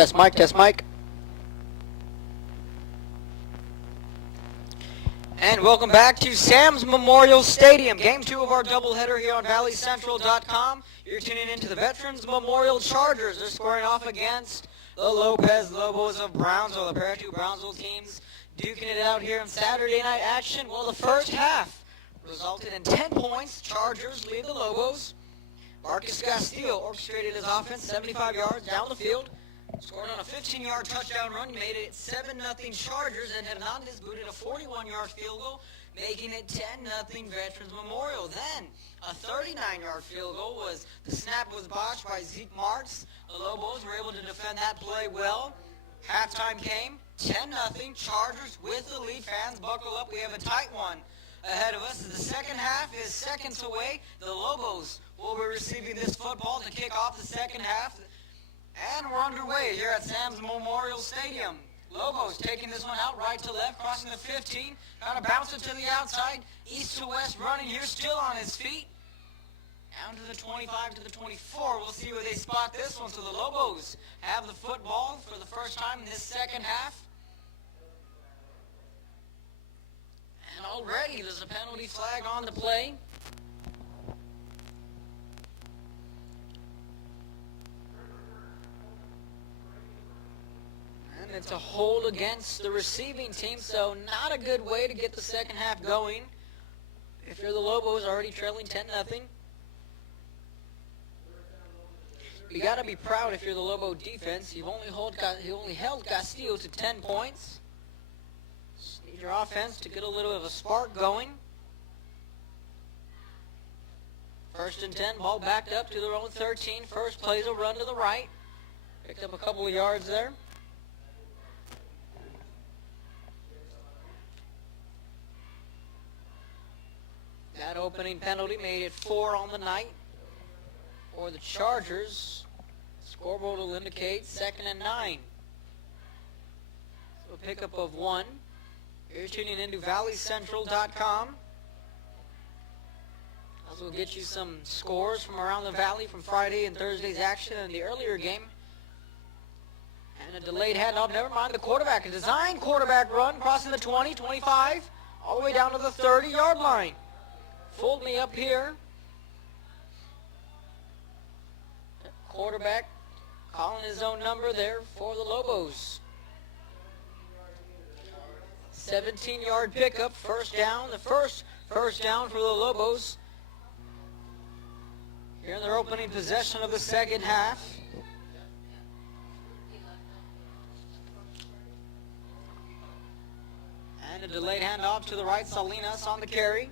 Test mic, test mic. And welcome back to Sam's Memorial Stadium. Game 2 of our doubleheader here on ValleyCentral.com. You're tuning into the Veterans Memorial Chargers. They're squaring off against the Lopez Lobos of Brownsville. A pair of two Brownsville teams duking it out here in Saturday night action. Well, the first half resulted in 10 points. Chargers lead the Lobos. Marcus Castillo orchestrated his offense 75 yards down the field. Scored on a 15-yard touchdown run, made it 7-0 Chargers, and Hernandez booted a 41-yard field goal, making it 10-0 Veterans Memorial. Then, a 39-yard field goal the snap was botched by Zeke Martz. The Lobos were able to defend that play well. Halftime came, 10-0 Chargers with the lead. Fans, buckle up, we have a tight one ahead of us. The second half is seconds away. The Lobos will be receiving this football to kick off the second half. And we're underway here at Sam's Memorial Stadium. Lobos taking this one out right to left, crossing the 15. Kind of bounce it to the outside. East to west running here, still on his feet. Down to the 25 to the 24. We'll see where they spot this one. So the Lobos have the football for the first time in this second half. And already there's a penalty flag on the play. It's a hold against the receiving team, so not a good way to get the second half going. If you're the Lobos, already trailing 10-0. You got to be proud if you're the Lobo defense. He only held Castillo to 10 points. Just need your offense to get a little of a spark going. First and 10, ball backed up to their own 13. First plays a run to the right. Picked up a couple of yards there. That opening penalty made it 4 on the night for the Chargers. Scoreboard will indicate 2nd and 9. So a pickup of 1. You're tuning into ValleyCentral.com. Also will get you some scores from around the Valley from Friday and Thursday's action in the earlier game. And a delayed handoff. Never mind the quarterback. A designed quarterback run crossing the 20, 25, all the way down to the 30-yard line. Fold me up here. Quarterback calling his own number there for the Lobos. 17-yard pickup, first down. The first down for the Lobos here in their opening possession of the second half. And a delayed handoff to the right. Salinas on the carry.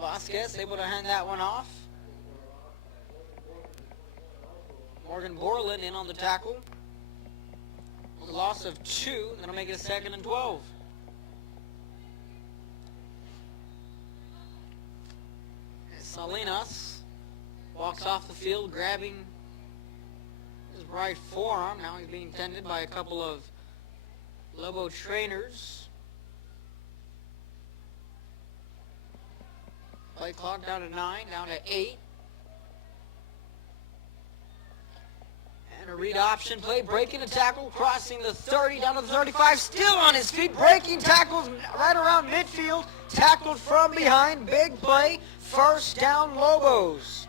Vasquez able to hand that one off. Morgan Borland in on the tackle. With a loss of 2, that'll make it a 2nd and 12. And Salinas walks off the field grabbing his right forearm. Now he's being tended by a couple of Lobo trainers. Play clock down to 9, down to 8. And a read option play, breaking the tackle, crossing the 30, down to the 35, still on his feet, breaking tackles right around midfield, tackled from behind, big play, first down Lobos.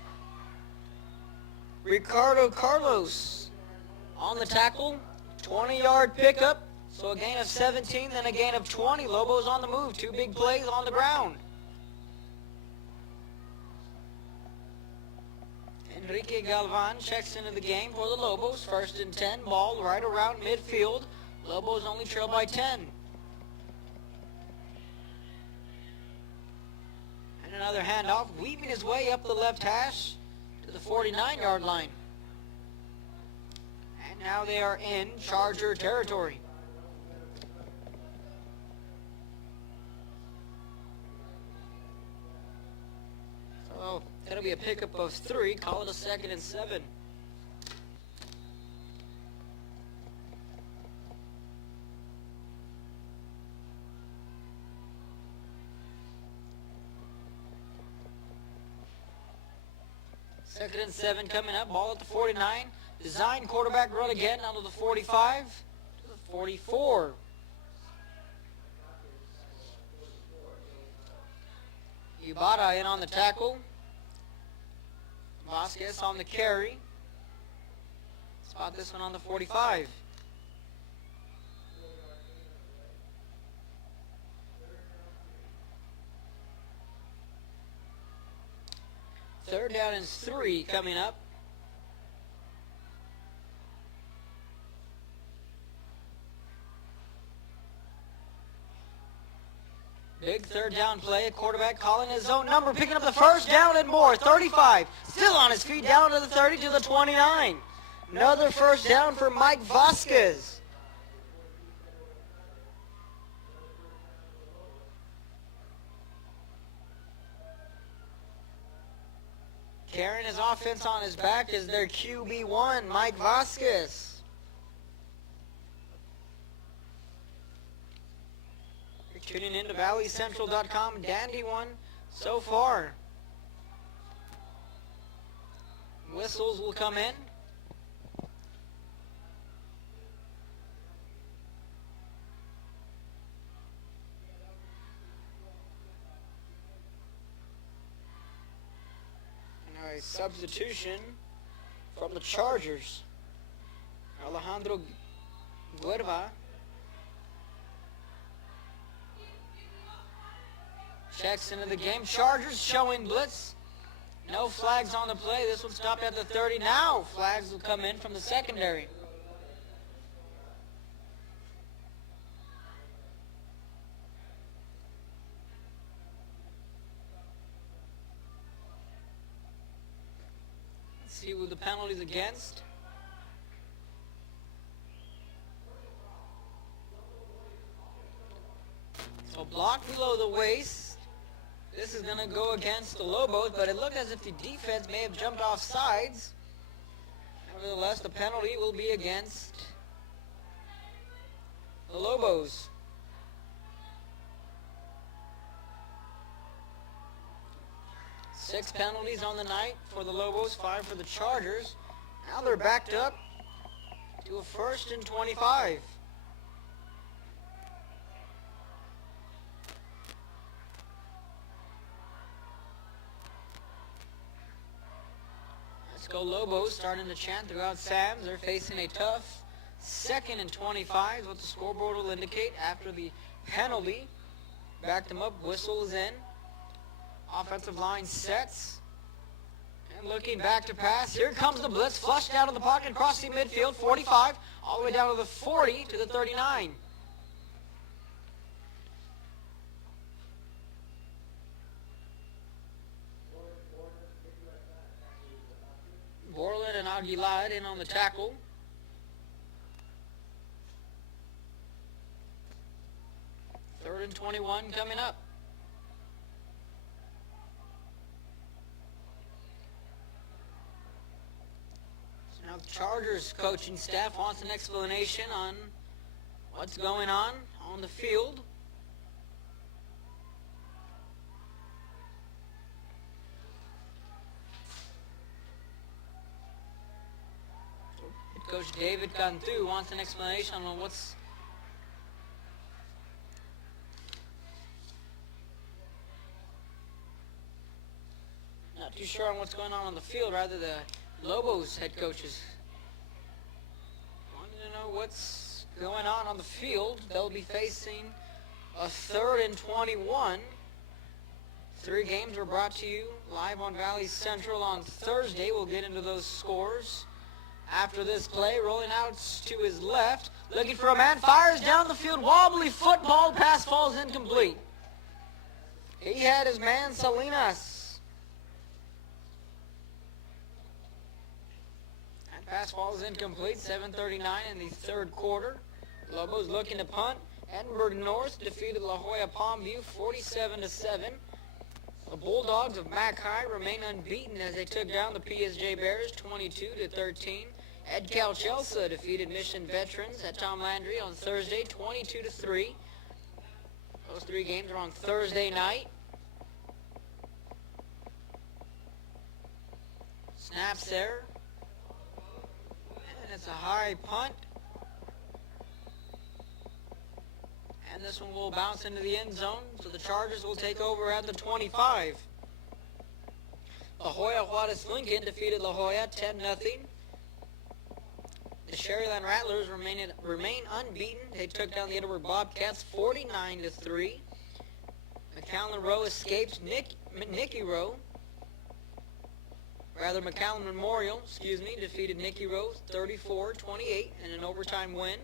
Ricardo Carlos on the tackle, 20-yard pickup, so a gain of 17, then a gain of 20. Lobos on the move, 2 big plays on the ground. Enrique Galvan checks into the game for the Lobos. 1st and 10, ball right around midfield. Lobos only trail by 10. And another handoff, weaving his way up the left hash to the 49-yard line. And now they are in Charger territory. So that'll be a pickup of 3. Call it a 2nd and 7. Second and 7 coming up. Ball at the 49. Design quarterback run again down to the 45 to the 44. Ibarra in on the tackle. Vasquez on the carry. Spot this one on the 45. Third down and 3 coming up. Big third down play. A quarterback calling his own number, picking up the first down and more. 35. Still on his feet, down to the 30 to the 29. Another first down for Mike Vasquez. Carrying his offense on his back is their QB1, Mike Vasquez. You're tuning in to ValleyCentral.com. Dandy one so far. Whistles will come in. A substitution from the Chargers. Alejandro Guerva checks into the game. Chargers showing blitz. No flags on the play. This one stopped at the 30. Now flags will come in from the secondary. See who the penalties against. So blocked below the waist. This is going to go against the Lobos, but it looked as if the defense may have jumped off sides. Nevertheless, the penalty will be against the Lobos. 6 penalties on the night for the Lobos, 5 for the Chargers. Now they're backed up to a 1st and 25. Let's go Lobos, starting to chant throughout Sam's. They're facing a tough 2nd and 25 is what the scoreboard will indicate after the penalty. Backed them up, whistle is in. Offensive line sets. And looking back to pass. Here comes the blitz. Flushed out of the pocket, crossing midfield. 45. All the way down to the 40 to the 39. Borland and Aguilar in on the tackle. Third and 21 coming up. Now the Chargers coaching staff wants an explanation on what's going on the field. Head coach David Cantu wants an explanation on what's not too sure on what's going on the field. Rather, the Lobos head coaches wanting to know what's going on the field. They'll be facing a 3rd and 21. 3 games were brought to you live on Valley Central on Thursday. We'll get into those scores after this play. Rolling out to his left, looking for a man, fires down the field, wobbly football, pass falls incomplete. He had his man Salinas. Pass falls incomplete, 7:39 in the 3rd quarter. Lobos looking to punt. Edinburgh North defeated La Jolla Palmview 47-7. The Bulldogs of Mac High remain unbeaten as they took down the PSJ Bears 22-13. Edcal Chelsea defeated Mission Veterans at Tom Landry on Thursday 22-3. Those 3 games are on Thursday night. Snaps there. it's a high punt. And this one will bounce into the end zone, so the Chargers will take over at the 25. La Jolla Juarez Lincoln defeated La Jolla 10-0. The Sherryland Rattlers remain unbeaten. They took down the Edward Bobcats 49-3. McAllen Rowe escapes McAllen Memorial, defeated Nicky Rowe 34-28 in an overtime win.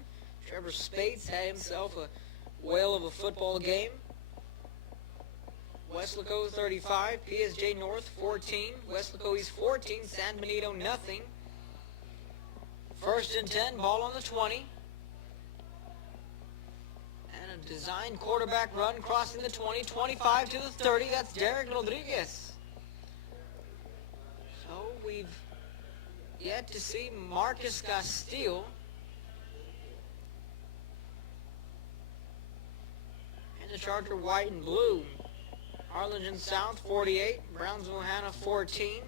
Trevor Spates had himself a whale of a football game. Weslaco 35, PSJ North 14, Weslaco East 14, San Benito nothing. 1st and 10, ball on the 20. And a designed quarterback run crossing the 20, 25 to the 30. That's Derek Rodriguez. So we've yet to see Marcus Castillo. And the Charger white and blue. Harlingen South 48, Brownsville Hannah 14.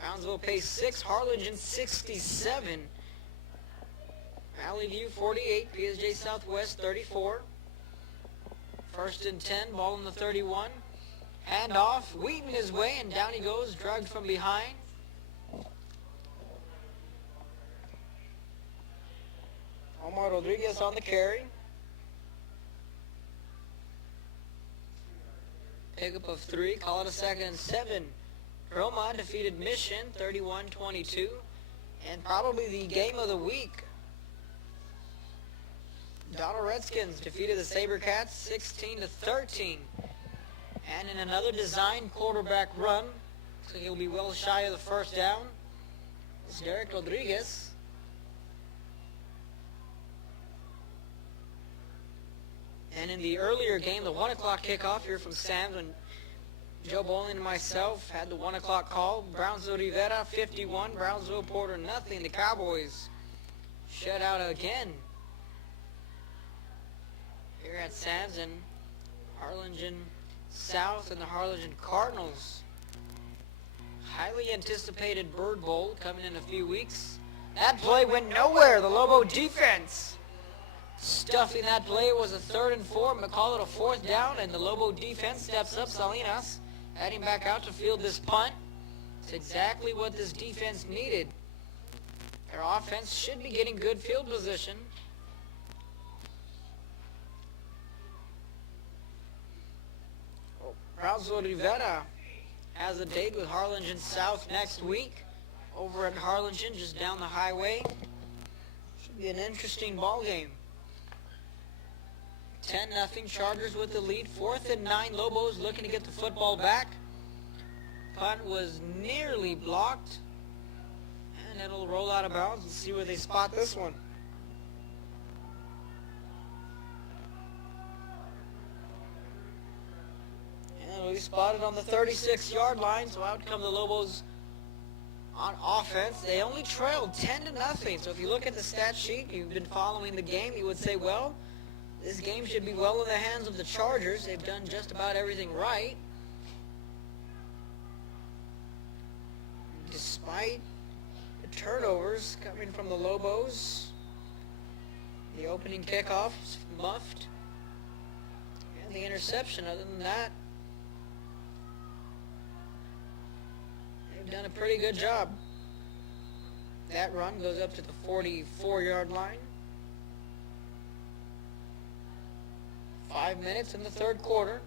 Brownsville Pace 6, Harlingen 67. Valley View 48, PSJ Southwest 34. 1st and 10, ball in the 31. Hand off, weaving his way, and down he goes, dragged from behind. Omar Rodriguez on the carry. Pickup of 3, call it a 2nd and 7. Roma defeated Mission 31-22, and probably the game of the week. Donald Redskins defeated the SaberCats 16-13. And in another designed quarterback run, so he'll be well shy of the first down, it's Derek Rodriguez. And in the earlier game, the 1 o'clock kickoff here from Sam's, when Joe Bowling and myself had the 1 o'clock call, Brownsville Rivera 51, Brownsville Porter nothing. The Cowboys shut out again here at Sam's, and Harlingen South and the Harlingen Cardinals. Highly anticipated Bird Bowl coming in a few weeks. That play went nowhere. The Lobo defense stuffing that play. It was a 3rd and 4. McCall it a 4th down, and the Lobo defense steps up. Salinas heading back out to field this punt. It's exactly what this defense needed. Their offense should be getting good field position. Brownsville Rivera has a date with Harlingen South next week over at Harlingen, just down the highway. Should be an interesting ball game. 10-0, Chargers with the lead. 4th and 9, Lobos looking to get the football back. Punt was nearly blocked, and it'll roll out of bounds. Let's see where they spot this one. And we spotted on the 36-yard line, so out come the Lobos on offense. They only trailed 10-0. So if you look at the stat sheet, you've been following the game, you would say, well, this game should be well in the hands of the Chargers. They've done just about everything right. Despite the turnovers coming from the Lobos, the opening kickoff was muffed, and the interception. Other than that, they've done a pretty good job. That run goes up to the 44-yard line. 5 minutes in the 3rd quarter.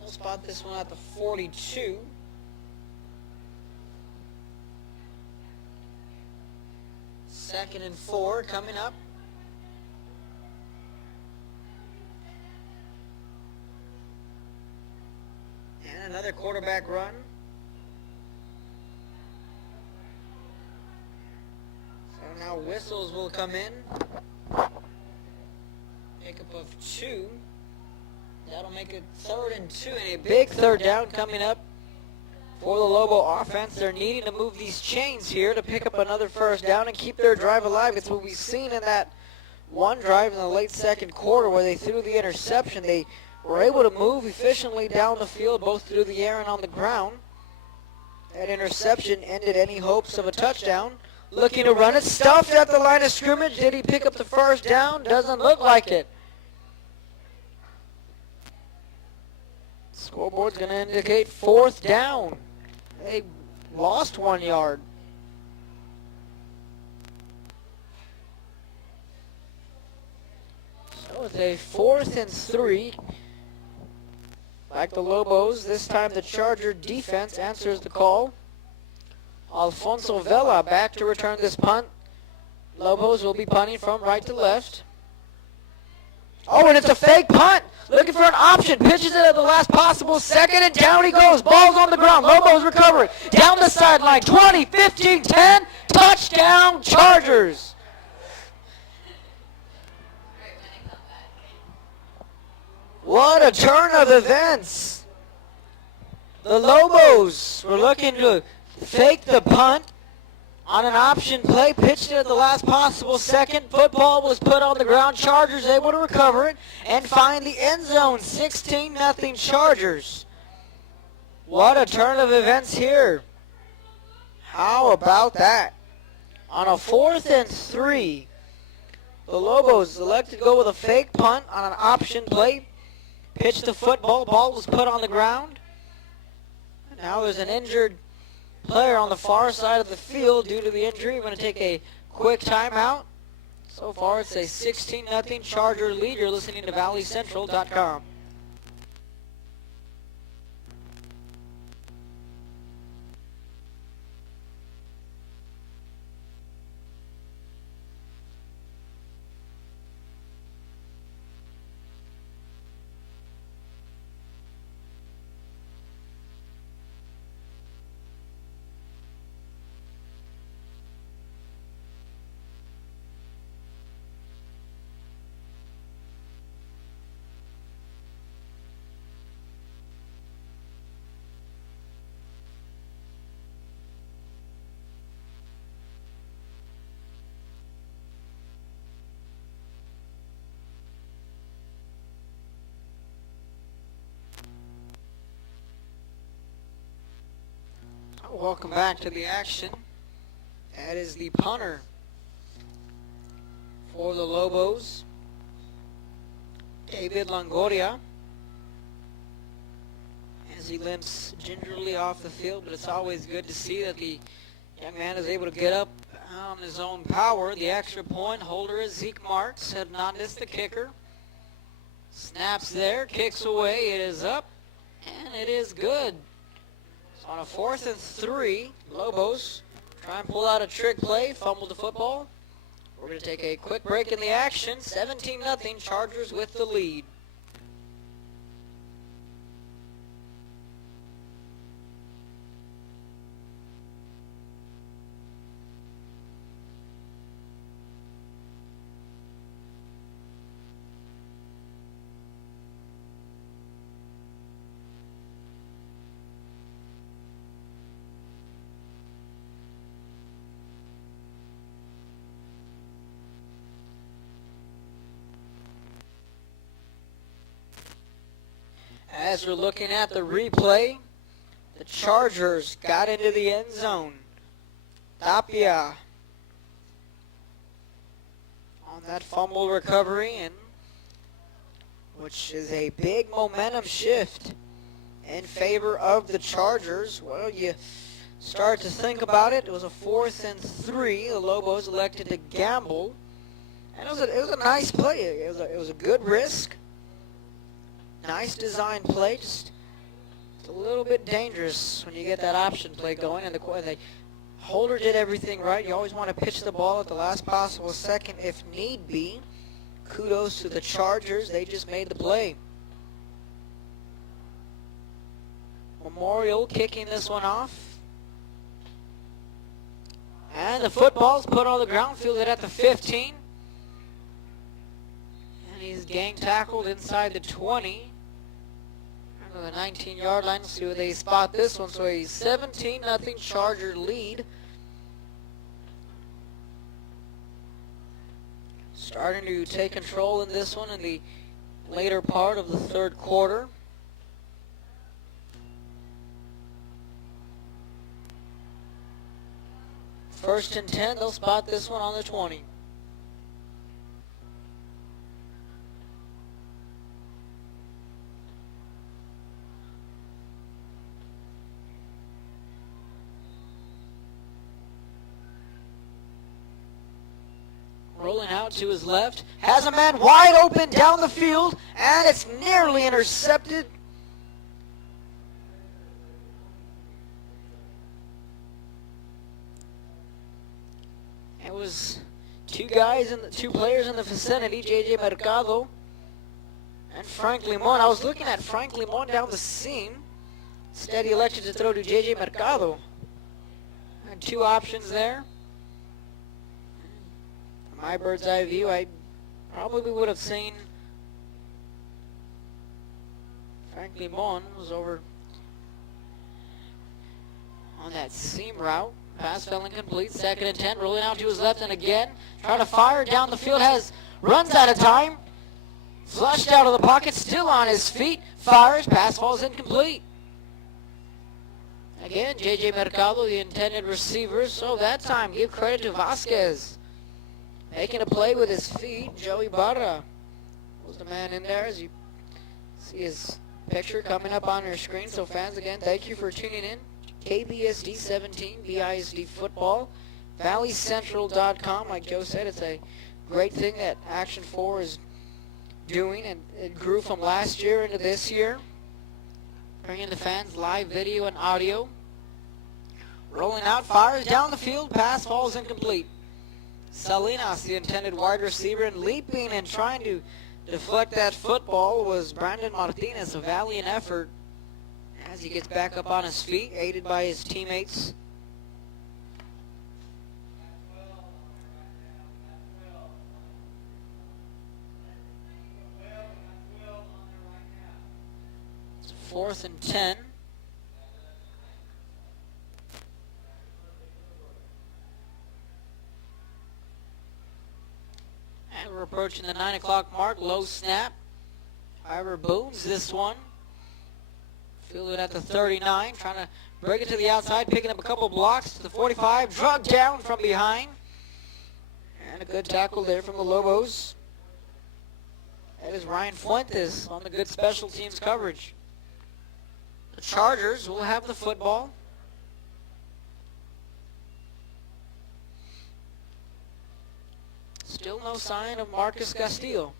We'll spot this one at the 42. Second and 4 coming up. And another quarterback run. So now whistles will come in. Pickup of 2. That'll make it 3rd and 2, and a big 3rd down coming up for the Lobo offense. They're needing to move these chains here to pick up another 1st down and keep their drive alive. It's what we've seen in that one drive in the late 2nd quarter where they threw the interception. They were able to move efficiently down the field, both through the air and on the ground. That interception ended any hopes of a touchdown. Looking to run it, stuffed at the line of scrimmage. Did he pick up the first down? Doesn't look like it. Scoreboard's going to indicate fourth down. They lost 1 yard. So it's a 4th and 3. Like the Lobos, this time the Charger defense answers the call. Alfonso Vela back to return this punt. Lobos will be punting from right to left. Oh, and it's a fake punt. Looking for an option. Pitches it at the last possible second, and down he goes. Ball's on the ground. Lobos recovering. Down the sideline. 20, 15, 10. Touchdown, Chargers. What a turn of events. The Lobos were looking to fake the punt on an option play, pitched it at the last possible second. Football was put on the ground. Chargers able to recover it and find the end zone. 16-0 Chargers. What a turn of events here. How about that? On a 4th and 3, the Lobos elected to go with a fake punt on an option play. Pitched the football. Ball was put on the ground. Now there's an injured player on the far side of the field due to the injury. We're going to take a quick timeout. So far, it's a 16-0 Charger lead. You're listening to ValleyCentral.com. Welcome back to the action. That is the punter for the Lobos, David Longoria, as he limps gingerly off the field, but it's always good to see that the young man is able to get up on his own power. The extra point holder is Zeke Marks, had not missed the kicker. Snaps there, kicks away, it is up, and it is good. On a 4th and 3, Lobos try and pull out a trick play, fumble the football. We're going to take a quick break in the action. 17-0, Chargers with the lead. As we're looking at the replay, the Chargers got into the end zone. Tapia on that fumble recovery, and which is a big momentum shift in favor of the Chargers. Well, you start to think about it. It was a 4th and 3. The Lobos elected to gamble, and it was a nice play. It was a good risk. Nice design play, just a little bit dangerous when you get that option play going. And the holder did everything right. You always want to pitch the ball at the last possible second if need be. Kudos to the Chargers. They just made the play. Memorial kicking this one off. And the football's put on the ground, fielded at the 15. And he's gang tackled inside the 20. The 19-yard line. Let's see where they spot this one. So a 17-0 Charger lead. Starting to take control in this one in the later part of the third quarter. First and 10, they'll spot this one on the 20. Rolling out to his left, has a man wide open down the field, and it's nearly intercepted. It was two players in the vicinity, J.J. Mercado and Frank Limon. I was looking at Frank Limon down the seam. Instead, he elected to throw to J.J. Mercado. Had two options there. From my bird's eye view, I probably would have seen Frank Limon was over on that seam route. Pass fell incomplete. Second and 10. Rolling out to his left and again. Trying to fire down the field. Runs out of time. Flushed out of the pocket. Still on his feet. Fires. Pass falls incomplete. Again, J.J. Mercado, the intended receiver. So that time, give credit to Vasquez. Making a play with his feet. Joey Barra was the man in there, as you see his picture coming up on your screen. So fans, again, thank you for tuning in. KBSD 17, BISD football, ValleyCentral.com. Like Joe said, it's a great thing that Action 4 is doing, and it grew from last year into this year, bringing the fans live video and audio. Rolling out, fires down the field, pass falls incomplete. Salinas, the intended wide receiver, and leaping and trying to deflect that football was Brandon Martinez. A valiant effort as he gets back up on his feet, aided by his teammates. It's 4th and 10. And we're approaching the 9 o'clock mark. Low snap. Ira booms this one. Fielded at the 39, trying to break it to the outside, picking up a couple blocks to the 45, drugged down from behind. And a good tackle there from the Lobos. That is Ryan Fuentes on the good special teams coverage. The Chargers will have the football. Still no sign of Marcus Castillo.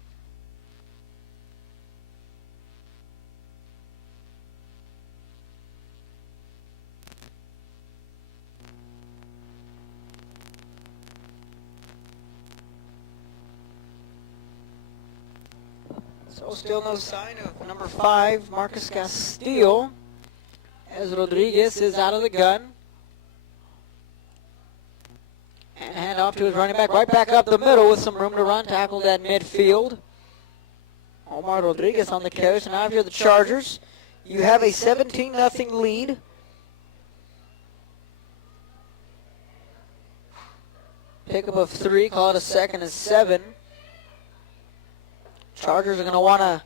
So still no sign of number 5, Marcus Castillo, as Rodriguez is out of the gun. And hand off to his running back, right back up the middle with some room to run, tackled at midfield. Omar Rodriguez on the carry. So now if you're the Chargers, you have a 17-0 lead. Pickup of 3, call it a 2nd and 7. Chargers are going to want to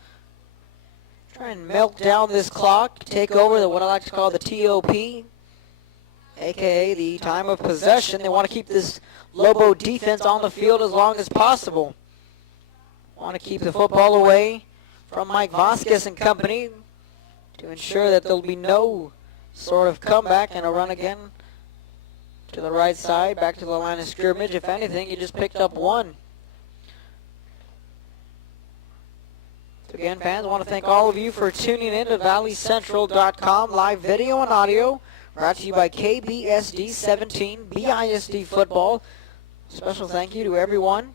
try and melt down this clock, take over what I like to call the TOP, a.k.a. the time of possession. They want to keep this Lobo defense on the field as long as possible. Want to keep the football away from Mike Vasquez and company to ensure that there'll be no sort of comeback and a run again to the right side, back to the line of scrimmage. If anything, you just picked up 1. Again, fans, I want to thank all of you for tuning in to ValleyCentral.com, live video and audio, brought to you by KBSD 17, BISD football. Special thank you to everyone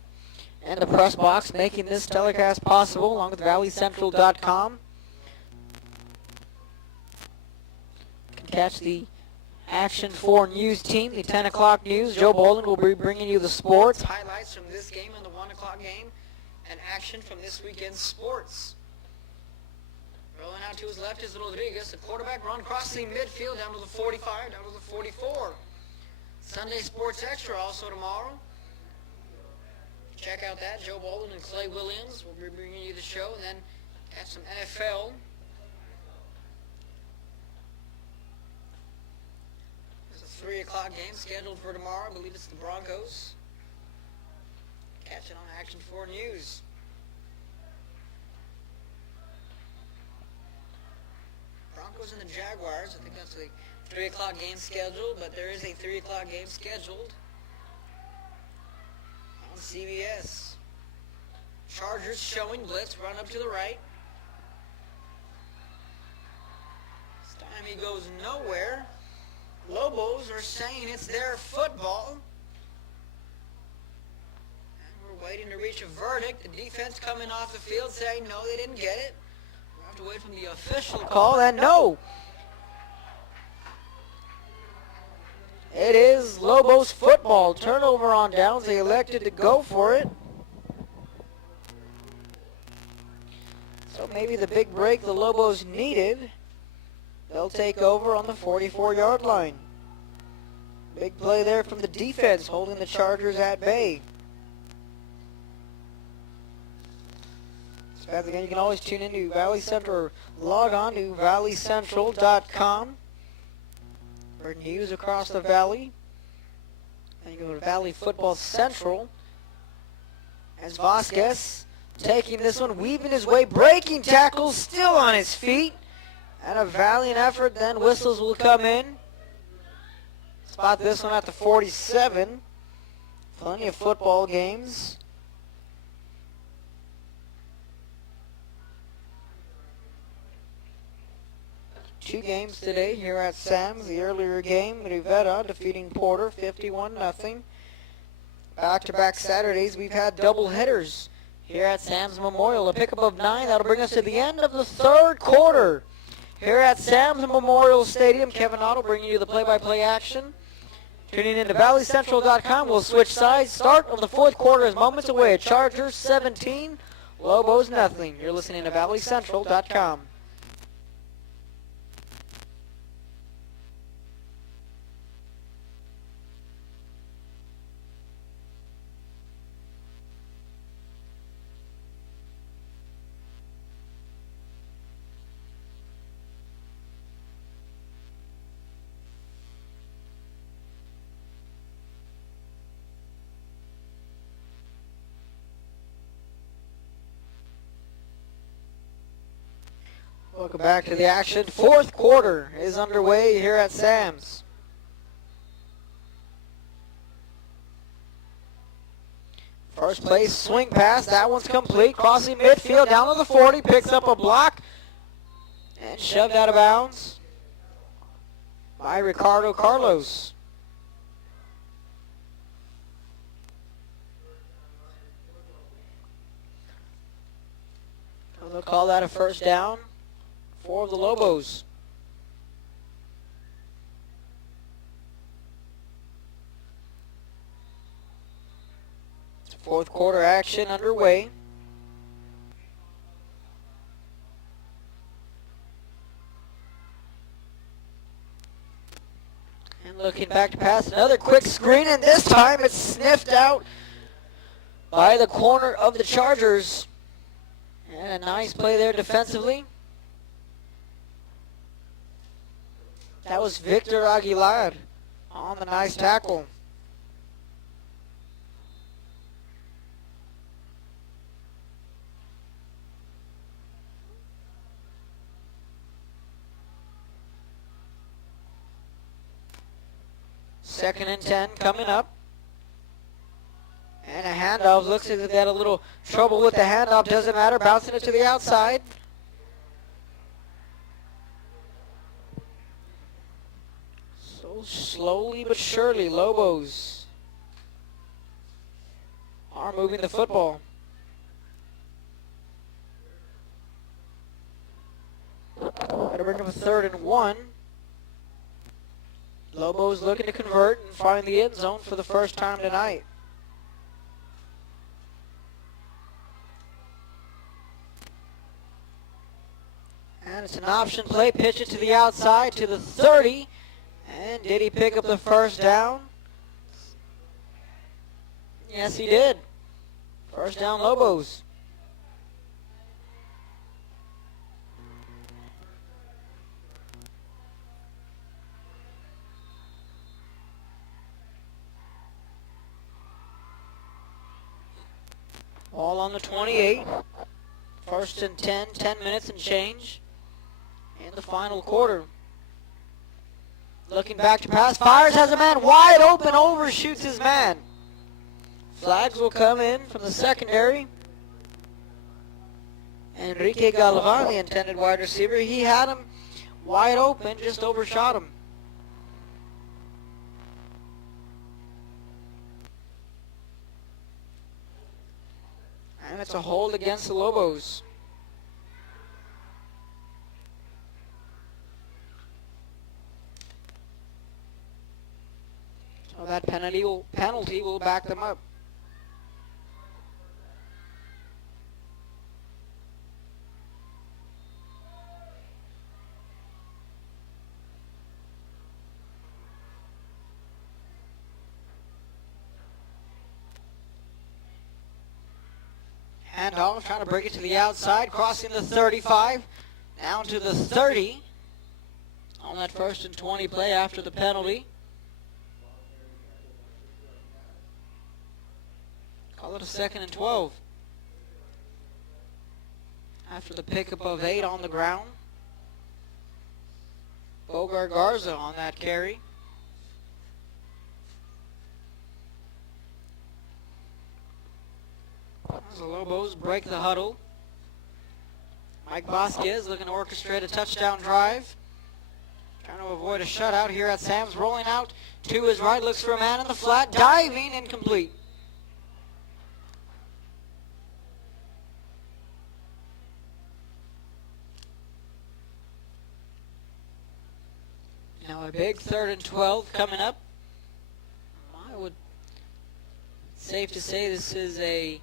and the press box making this telecast possible, along with ValleyCentral.com. You can catch the Action 4 news team, the 10 o'clock news. Joe Boland will be bringing you the sports, highlights from this game and the 1 o'clock game, and action from this weekend's sports. Rolling out to his left is Rodriguez. The quarterback run crossing midfield down to the 45, down to the 44. Sunday Sports Extra also tomorrow. Check out that. Joe Boland and Clay Williams will be bringing you the show, and then catch some NFL. There's a 3 o'clock game scheduled for tomorrow. I believe it's the Broncos. Catch it on Action 4 News. Broncos and the Jaguars. I think that's the 3 o'clock game scheduled, but there is a 3 o'clock game scheduled on CBS. Chargers showing blitz, run up to the right. This time he goes nowhere. Lobos are saying it's their football. And we're waiting to reach a verdict. The defense coming off the field saying no, they didn't get it. We'll have to wait for the official call, and no. It is Lobos football. Turnover on downs. They elected to go for it. So maybe the big break the Lobos needed. They'll take over on the 44-yard line. Big play there from the defense, holding the Chargers at bay. So again, you can always tune into Valley Central or log on to valleycentral.com for news across the valley. And you go to Valley Football Central as Vasquez taking this one, weaving his way, breaking tackles, still on his feet. And a valiant effort, then whistles will come in. Spot this one at the 47. Plenty of football games. Two games today here at Sam's. The earlier game, Rivera defeating Porter 51-0. Back-to-back Saturdays, we've had double headers here at Sam's Memorial. A pickup of 9. That'll bring us to the end of the third quarter. Here at Sam's Memorial Stadium, Kevin Otto bringing you the play-by-play action. Tuning in to valleycentral.com. We'll switch sides. Start of the fourth quarter is moments away. Chargers 17, Lobos nothing. You're listening to valleycentral.com. Welcome back to the action. Fourth quarter is underway here at Sam's. First place swing pass. That one's complete. Crossing midfield down to the 40. Picks up a block and shoved out of bounds by Ricardo Carlos. They'll call that a first down for the Lobos. Fourth quarter action underway. And looking back to pass, another quick screen, and this time it's sniffed out by the corner of the Chargers. And a nice play there defensively. That was Victor Aguilar on the nice tackle. Second and 10 coming up. And a handoff. Looks as if they had a little trouble with the handoff. Doesn't matter. Bouncing it to the outside. So slowly but surely, Lobos are moving the football. Got to bring up a 3rd and 1. Lobos looking to convert and find the end zone for the first time tonight. And it's an option play. Pitch it to the outside to the 30. And did he pick up the first down? Yes, he did. First down, Lobos. Ball on the 28. First and 10, 10 minutes and change in the final quarter. Looking back to pass, fires, has a man wide open, overshoots his man. Flags will come in from the secondary. Enrique Galvan, the intended wide receiver, he had him wide open, just overshot him. And it's a hold against the Lobos. So that penalty will back them up. Handoff, trying to break it to the outside, crossing the 35, down to the 30 on that 1st and 20 play after the penalty. Call it a 2nd and 12. After the pickup of 8 on the ground. Bogart Garza on that carry. As the Lobos break the huddle. Mike Vasquez looking to orchestrate a touchdown drive. Trying to avoid a shutout here at Sam's. Rolling out to his right. Looks for a man in the flat. Diving, incomplete. Now a big 3rd and 12 coming up. I would safe to say this is a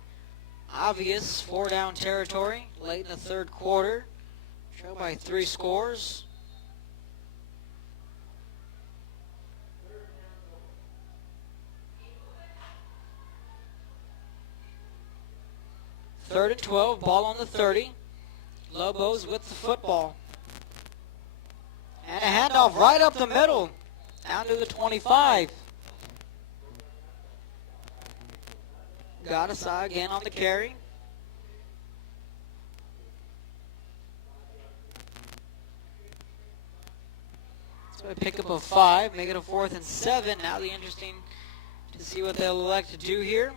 obvious 4-down territory late in the 3rd quarter. Trailed by 3 scores. Third and 12, ball on the 30. Lobos with the football. And a handoff right up the middle, down to the 25. Gadasai again on the carry. So a pickup of 5, make it a 4th and 7. Now the interesting to see what they'll elect to do here.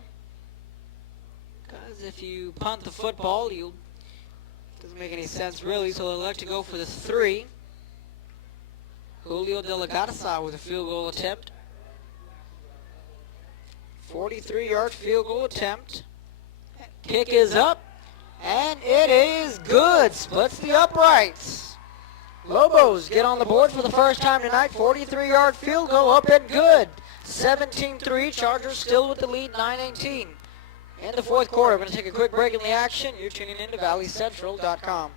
Because if you punt the football, doesn't make any sense really, so they'll elect to go for the 3. Julio de la Gadasai with a field goal attempt. 43-yard field goal attempt. Kick is up, and it is good. Splits the uprights. Lobos get on the board for the first time tonight. 43-yard field goal up and good. 17-3. Chargers still with the lead, 9-18. In the 4th quarter, we're going to take a quick break in the action. You're tuning in to ValleyCentral.com.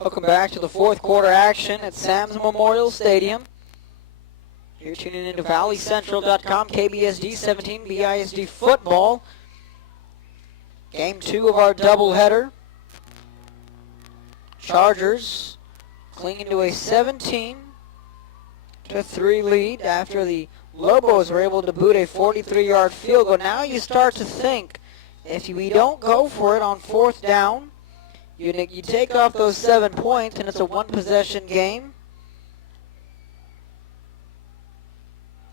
Welcome back to the 4th quarter action at Sam's Memorial Stadium. You're tuning in to ValleyCentral.com, KBSD 17, BISD football. Game 2 of our doubleheader. Chargers clinging to a 17-3 lead after the Lobos were able to boot a 43-yard field goal. Now you start to think, if we don't go for it on 4th down, you take off those 7 points, and it's a one-possession game.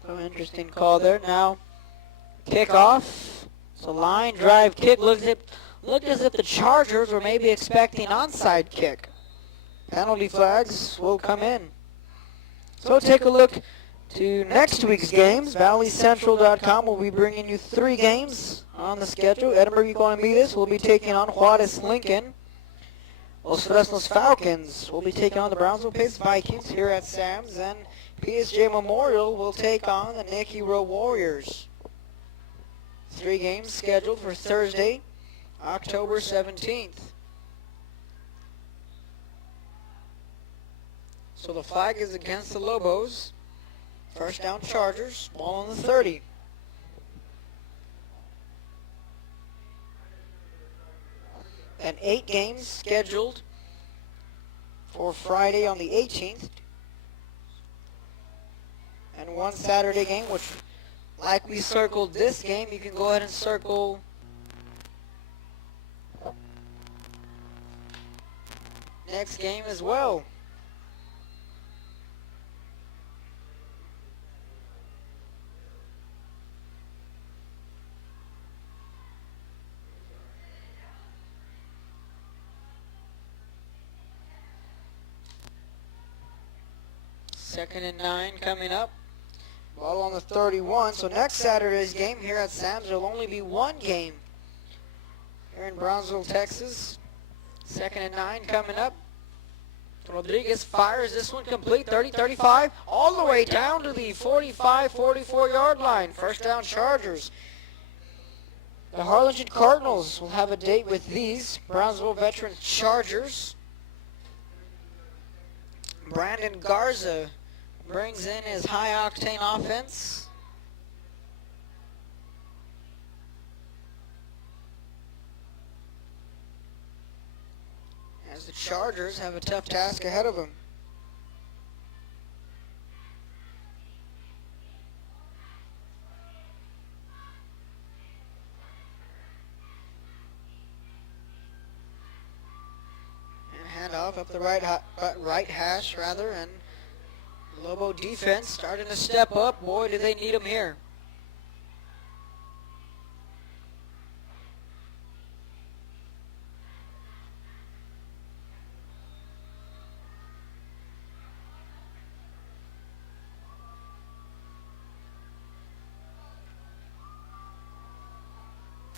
So interesting call there. Now, kickoff. It's a line drive kick. Looked as if the Chargers were maybe expecting onside kick. penalty flags will come in. So take a look to next week's games. ValleyCentral.com will be bringing you 3 games on the schedule. Edinburgh Economidas will be taking on Juarez Lincoln. Los Fresnos Falcons will be taking on the Brownsville Pace Vikings here at Sam's. And PSJ Memorial will take on the Nicky Rowe Warriors. 3 games scheduled for Thursday, October 17th. So the flag is against the Lobos. First down Chargers, ball on the 30. And 8 games scheduled for Friday on the 18th. And 1 Saturday game, which, like we circled this game, you can go ahead and circle next game as well. Second and 9 coming up. Ball on the 31. So next Saturday's game here at Sam's, there will only be 1 game here in Brownsville, Texas. Second and 9 coming up. Rodriguez fires this one complete, 30-35, all the way down to the 45-44 yard line. First down Chargers. The Harlingen Cardinals will have a date with these Brownsville veteran Chargers. Brandon Garza brings in his high-octane offense. As the Chargers have a tough task ahead of them. And handoff up the right hash, and Lobo defense starting to step up. Boy, do they need him here.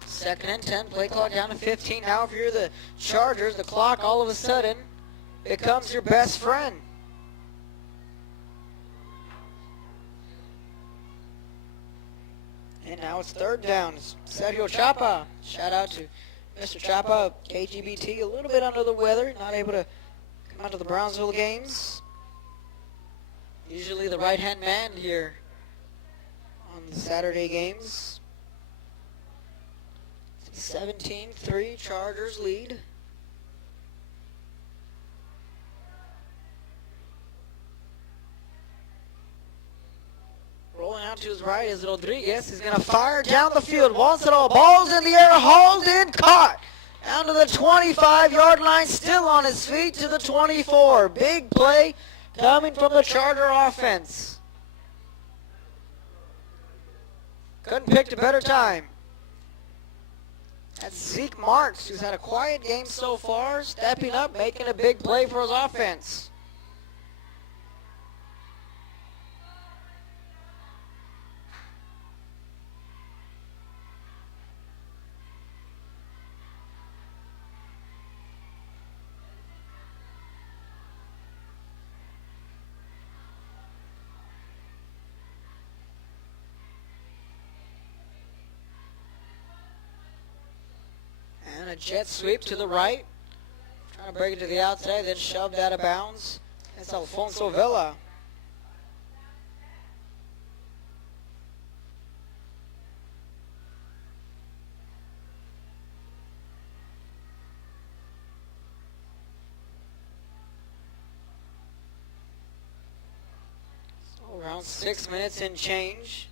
Second and 10, play clock down to 15. Now if you're the Chargers, the clock all of a sudden becomes your best friend. And now it's third down. It's Sergio Chapa. Shout out to Mr. Chapa, KGBT, a little bit under the weather, not able to come out to the Brownsville games. Usually the right-hand man here on the Saturday games. 17-3, Chargers lead. Rolling out to his right is Rodriguez. He's going to fire down the field. Wants it all. Ball's in the air. Hauled in. Caught. Down to the 25-yard line. Still on his feet to the 24. Big play coming from the Charger offense. Couldn't pick a better time. That's Zeke Marks, who's had a quiet game so far, stepping up, making a big play for his offense. And a jet sweep to the right. Trying to break it to the outside, then shoved out of bounds. That's Alfonso Villa. So around 6 minutes and change.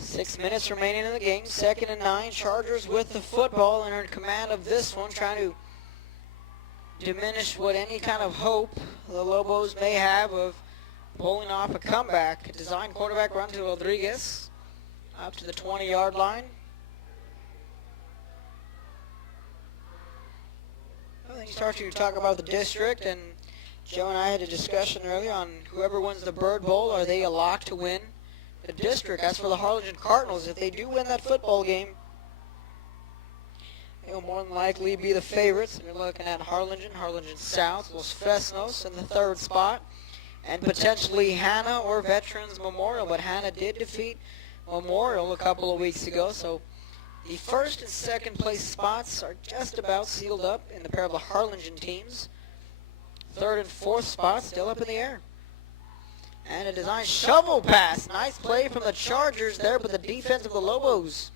Six minutes remaining in the game. Second and 9. Chargers with the football and are in command of this one, trying to diminish what any kind of hope the Lobos may have of pulling off a comeback. A design quarterback run to Rodriguez. up to the 20-yard line. Well, then you start to talk about the district, and Joe and I had a discussion earlier on whoever wins the Bird Bowl, are they a lock to win the district? As for the Harlingen Cardinals, if they do win that football game, they'll more than likely be the favorites. We're looking at Harlingen, Harlingen South, Los Fresnos in the third spot, and potentially Hanna or Veterans Memorial. But Hanna did defeat Memorial a couple of weeks ago, so the first and second place spots are just about sealed up in the pair of the Harlingen teams. Third and fourth spots still up in the air. And a design shovel pass. Nice play from the Chargers there, but the defense of the Lobos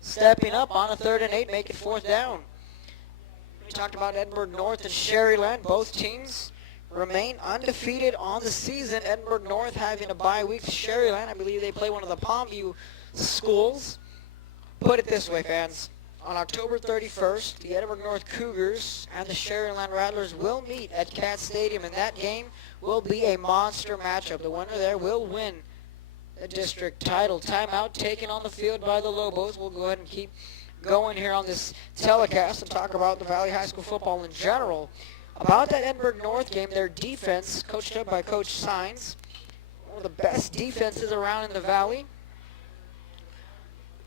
stepping up on a 3rd and 8, make it 4th down. We talked about Edinburgh North and Sherryland. Both teams remain undefeated on the season. Edinburgh North having a bye week. Sherryland, I believe they play one of the Palmview schools. Put it this way, fans. On October 31st, the Edinburgh North Cougars and the Sherryland Rattlers will meet at Cat Stadium, and that game will be a monster matchup. The winner there will win the district title. Timeout taken on the field by the Lobos. We'll go ahead and keep going here on this telecast and talk about the Valley High School football in general. About that Edinburgh North game, their defense, coached up by Coach Sines, one of the best defenses around in the Valley.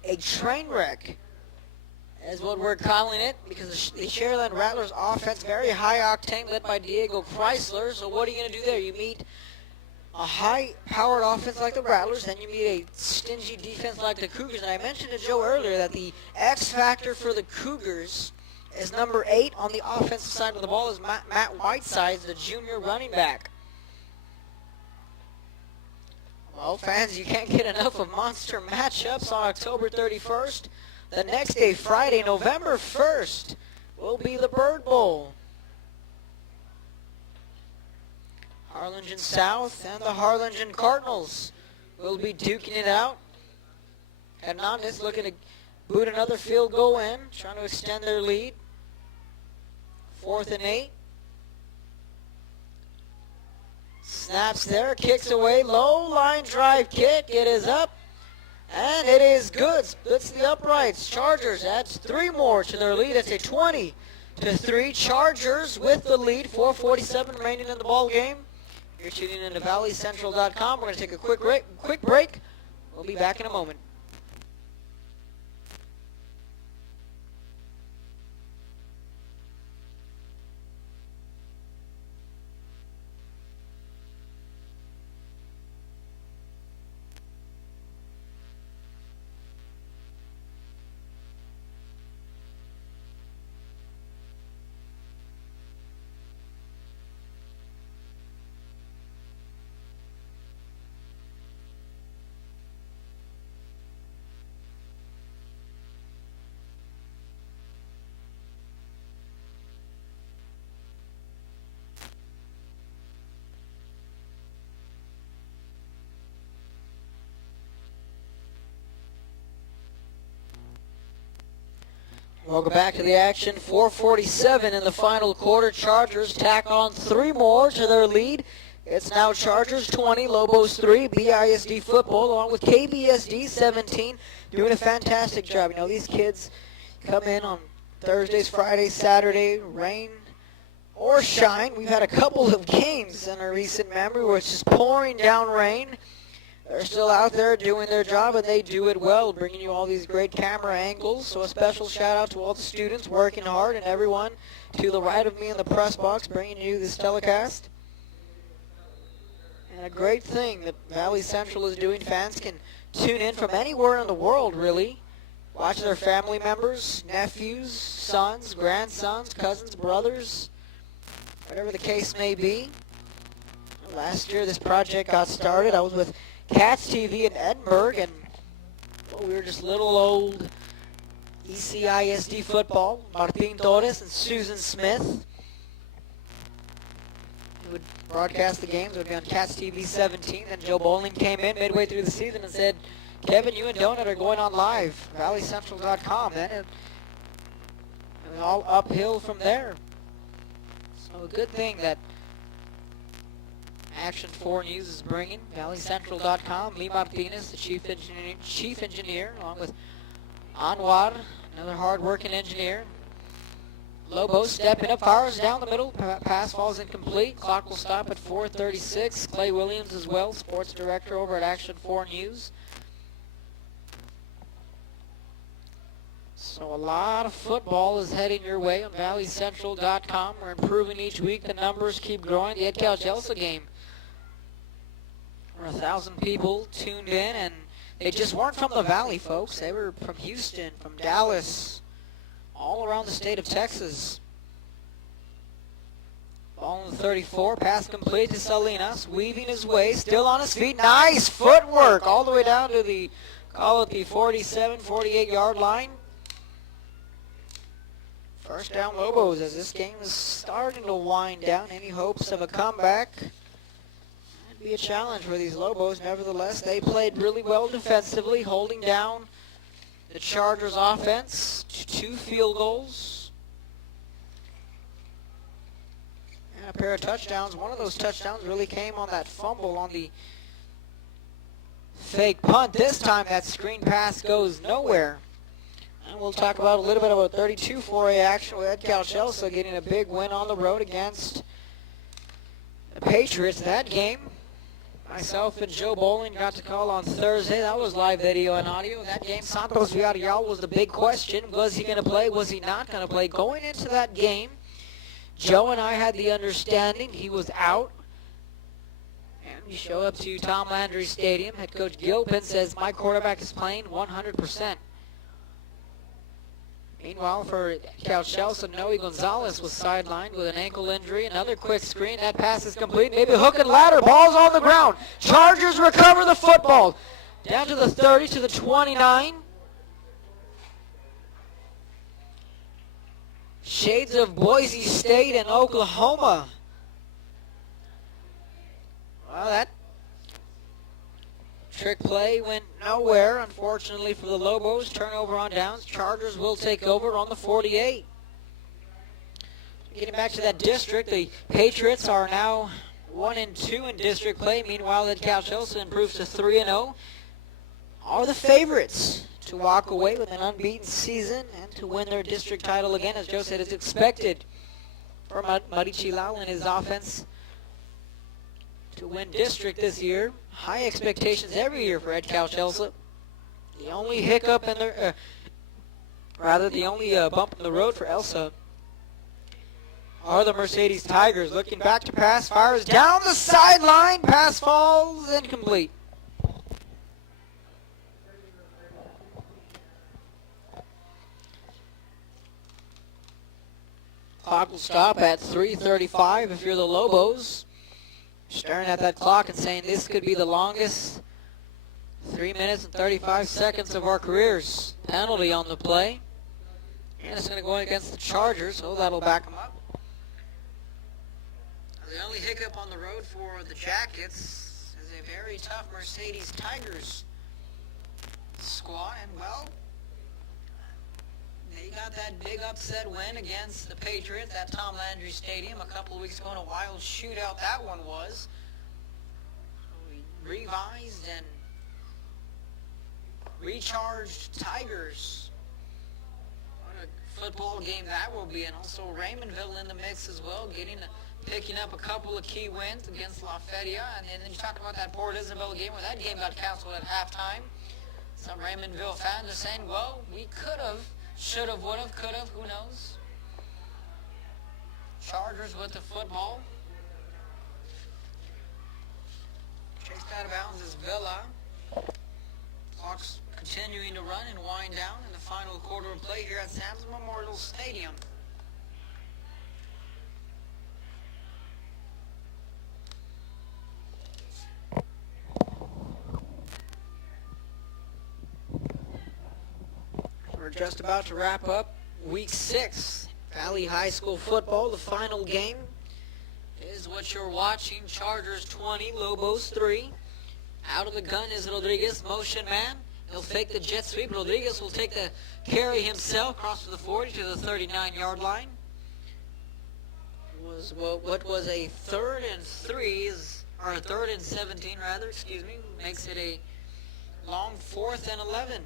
A train wreck is what we're calling it, because the Sherryland Rattlers offense, very high octane, led by Diego Chrysler. So what are you going to do there? You meet a high-powered offense like the Rattlers, then you meet a stingy defense like the Cougars. And I mentioned to Joe earlier that the X factor for the Cougars is number 8 on the offensive side of the ball, is Matt Whiteside, the junior running back. Well, fans, you can't get enough of monster matchups on October 31st. The next day, Friday, November 1st, will be the Bird Bowl. Harlingen South and the Harlingen Cardinals will be duking it out. Hernandez looking to boot another field goal in, trying to extend their lead. 4th and 8. Snaps there, kicks away, low line drive kick. It is up, and it is good. Splits the uprights. Chargers adds 3 more to their lead. It's a 20-3. Chargers with the lead. 4:47 remaining in the ball game. You're tuning in to ValleyCentral.com. We're going to take a quick break. We'll be back in a moment. Welcome back to the action. 4:47 in the final quarter. Chargers tack on 3 more to their lead. It's now Chargers 20, Lobos 3, BISD football, along with KBSD 17, doing a fantastic job. You know, these kids come in on Thursdays, Fridays, Saturday, rain or shine. We've had a couple of games in our recent memory where it's just pouring down rain. They're still out there doing their job, and they do it well, bringing you all these great camera angles. So a special shout-out to all the students working hard, and everyone to the right of me in the press box bringing you this telecast. And a great thing that Valley Central is doing. Fans can tune in from anywhere in the world, really. Watch their family members, nephews, sons, grandsons, cousins, brothers, whatever the case may be. Last year this project got started. I was with Cats TV in Edinburgh, and we were just little old ECISD football. Martin Torres and Susan Smith would broadcast the games. It would be on Cats TV 17. Then Joe Bowling came in midway through the season and said, "Kevin, you and Donut are going on live, ValleyCentral.com." Then it was all uphill from there. So a good thing that Action 4 News is bringing. ValleyCentral.com. Lee Martinez, the chief engineer, along with Anwar, another hard-working engineer. Lopez stepping up, fires down the middle. Pass falls incomplete. Clock will stop at 4:36. Clay Williams as well, sports director over at Action 4 News. So a lot of football is heading your way on ValleyCentral.com. We're improving each week. The numbers keep growing. The Edcal-Chelsea game, over 1,000 people tuned in, and they just weren't from the Valley, folks. They were from Houston, from Dallas, all around the state of Texas. Ball in the 34, pass complete to Salinas, weaving his way, still on his feet. Nice footwork all the way down to the, call it the 47, 48-yard line. First down Lobos as this game is starting to wind down. Any hopes of a comeback? It'd be a challenge for these Lobos. Nevertheless, they played really well defensively, holding down the Chargers offense to 2 field goals and a pair of touchdowns. One of those touchdowns really came on that fumble on the fake punt. This time that screen pass goes nowhere. And we'll talk about a little bit about 32-4A action with Edcal-Chelsea getting a big win on the road against the Patriots. That game, myself and Joe Bowling got to call on Thursday. That was live video and audio. That game, Santos Villarreal was the big question. Was he going to play? Was he not going to play? Going into that game, Joe and I had the understanding he was out. And we show up to Tom Landry Stadium. Head coach Gilpin says, my quarterback is playing 100%. Meanwhile, for Cal-Chelsea, Noe Gonzalez was sidelined with an ankle injury. Another quick screen. That pass is complete. Maybe hook and ladder. Ball's on the ground. Chargers recover the football. Down to the 30, to the 29. Shades of Boise State and Oklahoma. Well, that trick play went nowhere, unfortunately, for the Lobos. Turnover on downs. Chargers will take over on the 48. Getting back to that district, the Patriots are now 1-2 in district play. Meanwhile, Edcal-Chelsea improves to 3-0. Are the favorites to walk away with an unbeaten season and to win their district title again, as Joe said, is expected for Muddy Chilao and his offense to win district this year. High expectations every year for Edcal-Chelsea. The only hiccup in their, the only bump in the road for Elsa are the Mercedes Tigers. Looking back to pass, fires down the sideline, pass falls incomplete. Clock will stop at 3:35 if you're the Lobos. Staring at that clock and saying this could be the longest 3 minutes and 35 seconds of our careers. Penalty on the play. And it's going to go against the Chargers, so that'll back them up. The only hiccup on the road for the Jackets is a very tough Mercedes Tigers squad. And, well, they got that big upset win against the Patriots at Tom Landry Stadium a couple of weeks ago in a wild shootout that one was. So we revised and recharged Tigers. What a football game that will be. And also Raymondville in the mix as well, picking up a couple of key wins against Lafayette. And then you talked about that Port Isabel game where that game got canceled at halftime. Some Raymondville fans are saying, well, we could have, should have, would have, could have, who knows? Chargers with the football. Chased out of bounds is Villa. Clock's continuing to run and wind down in the final quarter of play here at Sam's Memorial Stadium. We're just about to wrap up week 6, Valley High School football. The final game is what you're watching. Chargers 20, Lobos 3. Out of the gun is Rodriguez, motion man. He'll fake the jet sweep. Rodriguez will take the carry himself, cross to the 40 to the 39-yard line. What was a 3rd and 3 is or 3rd and 17 rather, excuse me, makes it a long 4th and 11.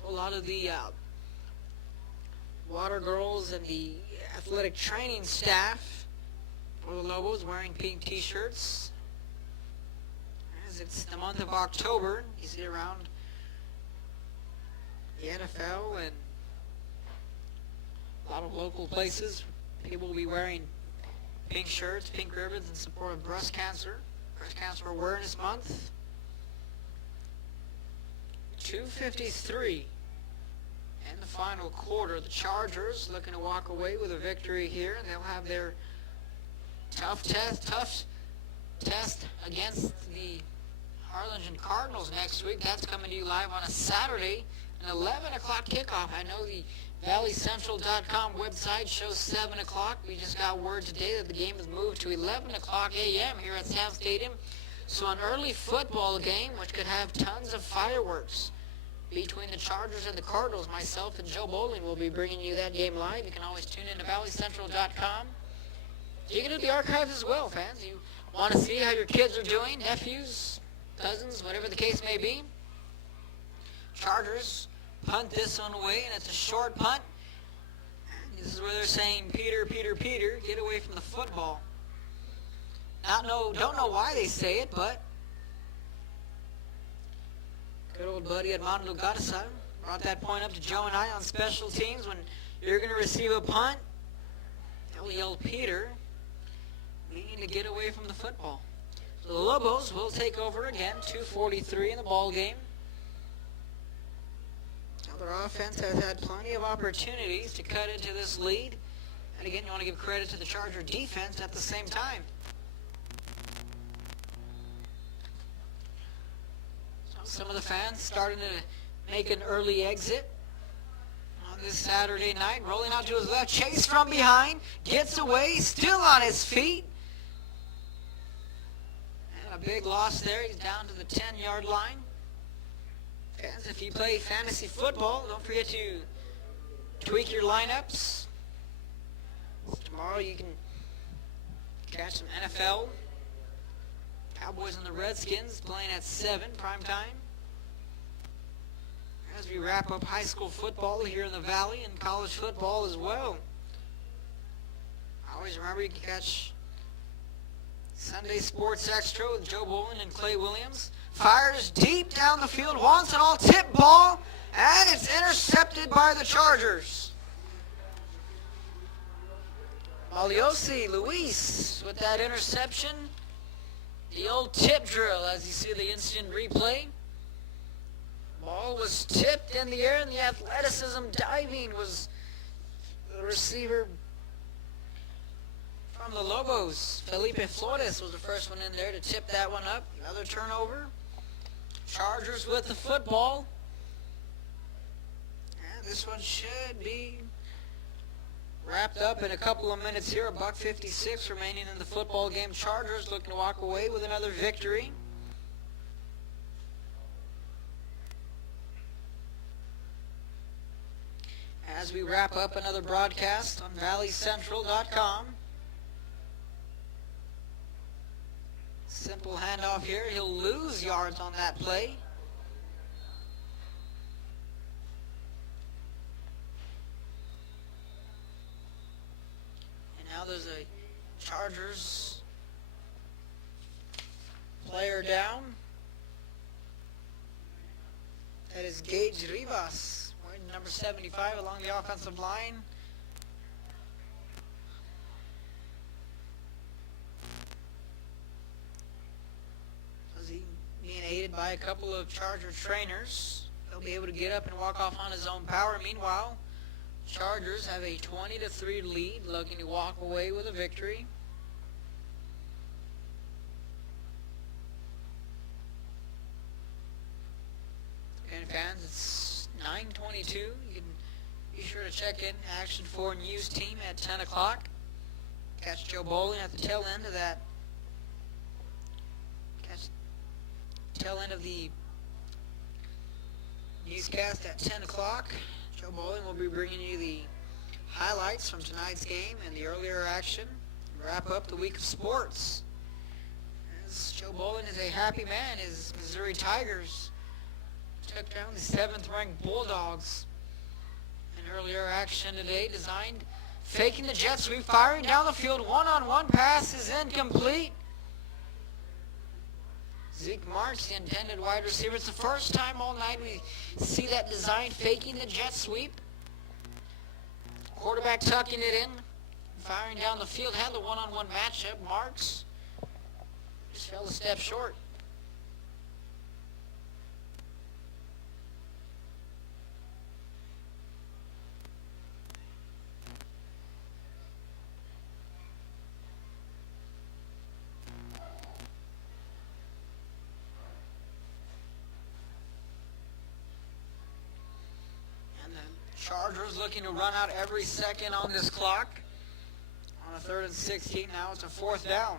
So a lot of the water girls and the athletic training staff for the Lobos wearing pink t-shirts. As it's the month of October, you see around the NFL and a lot of local places, people will be wearing pink shirts, pink ribbons in support of Breast Cancer Awareness Month. 2:53 in the final quarter. The Chargers looking to walk away with a victory here. They'll have their tough test against the Harlingen Cardinals next week. That's coming to you live on a Saturday, an 11 o'clock kickoff. I know the ValleyCentral.com website shows 7 o'clock. We just got word today that the game has moved to 11 o'clock a.m. here at Sam Stadium. So an early football game, which could have tons of fireworks between the Chargers and the Cardinals. Myself and Joe Bowling will be bringing you that game live. You can always tune in to ValleyCentral.com. You can do the archives as well, fans. You want to see how your kids are doing, nephews, cousins, whatever the case may be. Chargers punt this one away, and it's a short punt. This is where they're saying, Peter, Peter, Peter, get away from the football. Don't know why they say it, but good old buddy Armando Garza brought that point up to Joe and I on special teams. When you're going to receive a punt, they'll yell, Peter, meaning to get away from the football. So the Lobos will take over again, 2:43 in the ball game. Now their offense has had plenty of opportunities to cut into this lead. And again, you want to give credit to the Charger defense at the same time. Some of the fans starting to make an early exit on this Saturday night. Rolling out to his left. Chase from behind. Gets away. Still on his feet. And a big loss there. He's down to the 10-yard line. Fans, if you play fantasy football, don't forget to tweak your lineups. Tomorrow you can catch some NFL. Cowboys and the Redskins playing at 7 prime time. As we wrap up high school football here in the Valley and college football as well. Always remember you can catch Sunday Sports Extra with Joe Bowling and Clay Williams. Fires deep down the field, wants an all-tip ball, and it's intercepted by the Chargers. Maliosi Luis with that interception. The old tip drill, as you see the instant replay. Ball was tipped in the air, and the athleticism diving was the receiver from the Lobos. Felipe Flores was the first one in there to tip that one up. Another turnover. Chargers with the football. And this one should be wrapped up in a couple of minutes here. $1:56 remaining in the football game. Chargers looking to walk away with another victory. As we wrap up another broadcast on ValleyCentral.com. Simple handoff here. He'll lose yards on that play. And now there's a Chargers player down. That is Gage Rivas, wearing number 75 along the offensive line. Being aided by a couple of Charger trainers. He'll be able to get up and walk off on his own power. Meanwhile, Chargers have a 20-3 lead, looking to walk away with a victory. And fans, it's 9:22. You can be sure to check in Action 4 News team at 10 o'clock. Catch Joe Bowling at the tail end of that. Tail end of the newscast at 10 o'clock. Joe Bowling will be bringing you the highlights from tonight's game and the earlier action. wrap up the week of sports. As Joe Bowling is a happy man, his Missouri Tigers took down the 7th-ranked Bulldogs. An earlier action today designed faking the jet sweep, firing down the field. One-on-one pass is incomplete. Zeke Marks, the intended wide receiver. It's the first time all night we see that design faking the jet sweep. Quarterback tucking it in, firing down the field. Had the one-on-one matchup. Marks just fell a step short. Chargers looking to run out every second on this clock. On a 3rd and 16, now it's a 4th down.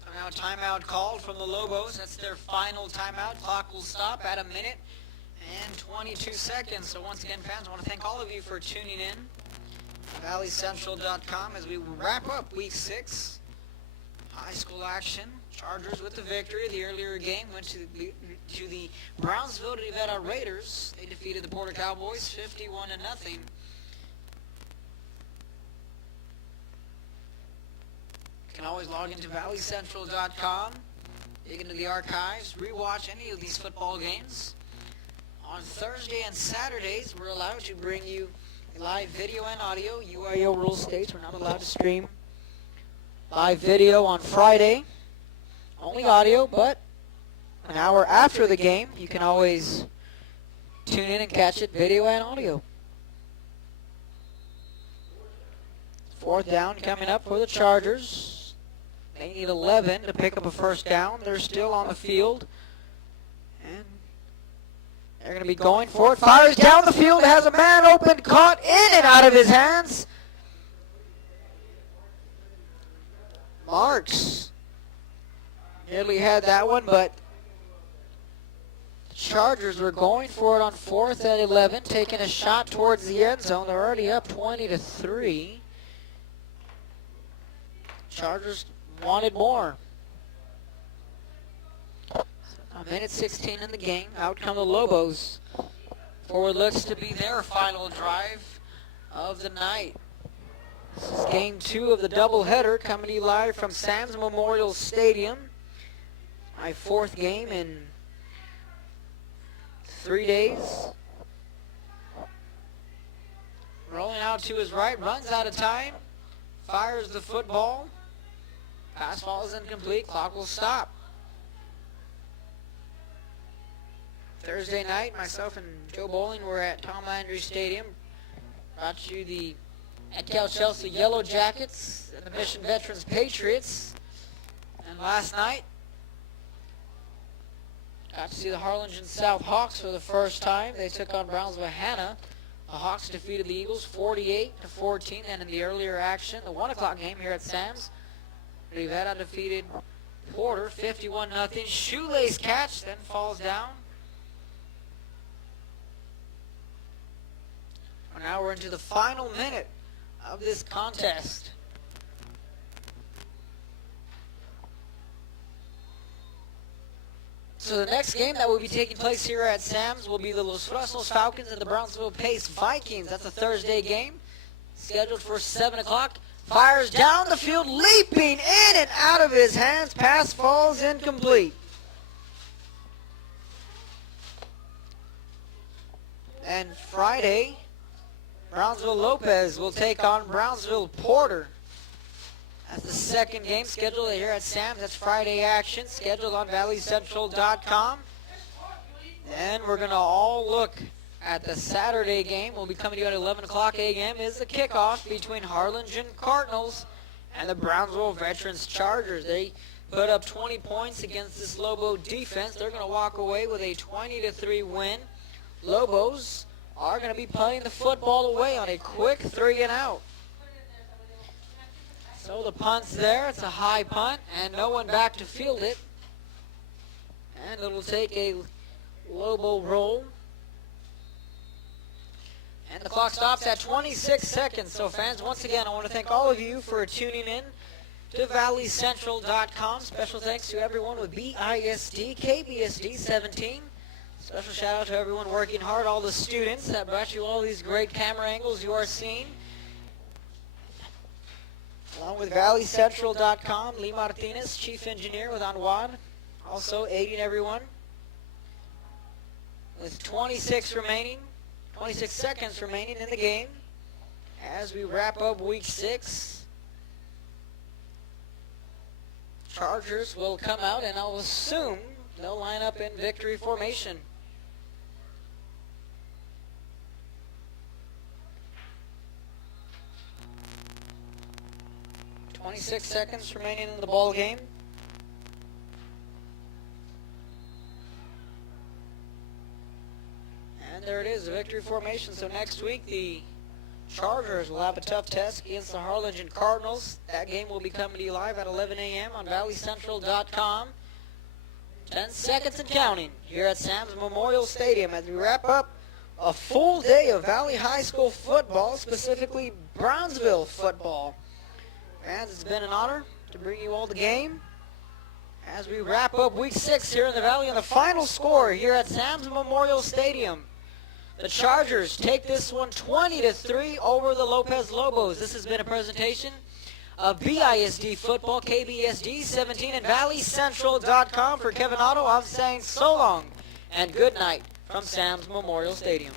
So now a timeout called from the Lobos. That's their final timeout. Clock will stop at 1:22 seconds. So once again, fans, I want to thank all of you for tuning in. ValleyCentral.com as we wrap up Week 6. High school action. Chargers with the victory. The earlier game went to the Brownsville Nevada Raiders. They defeated the Porter Cowboys 51-0. You can always log into ValleyCentral.com, dig into the archives, rewatch any of these football games. On Thursday and Saturdays, we're allowed to bring you live video and audio. UIO rules states we're not allowed to stream live video on Friday. Only audio, but an hour after the game, you can always tune in and catch it, video and audio. 4th down coming up for the Chargers. They need 11 to pick up a first down. They're still on the field. And they're going to be going for it. Fires down the field. Has a man open. Caught in and out of his hands. Marks nearly had that one, but the Chargers were going for it on 4th and 11, taking a shot towards the end zone. They're already up 20-3. Chargers wanted more. A minute 16 in the game. Out come the Lobos. For what looks to be their final drive of the night. This is game 2 of the doubleheader, coming to you live from Sam's Memorial Stadium. My 4th game in 3 days. Rolling out to his right, runs out of time, fires the football. Pass falls incomplete, clock will stop. Thursday night, myself and Joe Bowling were at Tom Landry Stadium. Brought you the Cal Chelsea Yellow Jackets and the Mission Veterans Patriots. And last night, got to see the Harlingen South Hawks for the first time. They took on Brownsville Hannah. The Hawks defeated the Eagles 48-14. And in the earlier action, the 1 o'clock game here at Sam's, Nevada defeated Porter 51-0. Shoelace catch, then falls down. Now we're into the final minute of this contest. So the next game that will be taking place here at Sam's will be the Los Fresnos Falcons and the Brownsville Pace Vikings. That's a Thursday game, scheduled for 7 o'clock. Fires down the field, leaping in and out of his hands. Pass falls incomplete. And Friday, Brownsville Lopez will take on Brownsville Porter. That's the second game scheduled here at Sam's. That's Friday action, scheduled on ValleyCentral.com. And we're going to all look at the Saturday game. We'll be coming to you at 11 o'clock a.m. is the kickoff between Harlingen Cardinals and the Brownsville Veterans Chargers. They put up 20 points against this Lobo defense. They're going to walk away with a 20-3 win. Lobos are going to be punting the football away on a quick 3-and-out. So the punt's there. It's a high punt, and no one back to field it. And it'll take a Lobo roll. And the clock stops at 26 seconds. So fans, once again, I want to thank all of you for tuning in to valleycentral.com. Special thanks to everyone with BISD, KBSD 17. Special shout out to everyone working hard, all the students that brought you all these great camera angles you are seeing. Along with valleycentral.com, Lee Martinez, chief engineer with Anwad, also aiding everyone. With 26 seconds remaining in the game as we wrap up week 6. Chargers will come out, and I'll assume they'll line up in victory formation. .26 seconds remaining in the ball game. And there it is, the victory formation. So next week, the Chargers will have a tough test against the Harlingen Cardinals. That game will be coming to you live at 11 a.m. on valleycentral.com. 10 seconds and counting here at Sam's Memorial Stadium as we wrap up a full day of Valley High School football, specifically Brownsville football. Fans, it's been an honor to bring you all the game as we wrap up week 6 here in the Valley. And the final score here at Sam's Memorial Stadium, the Chargers take this one 20-3 over the Lopez Lobos. This has been a presentation of BISD Football, KBSD 17, and valleycentral.com. For Kevin Otto, I'm saying so long and good night from Sam's Memorial Stadium.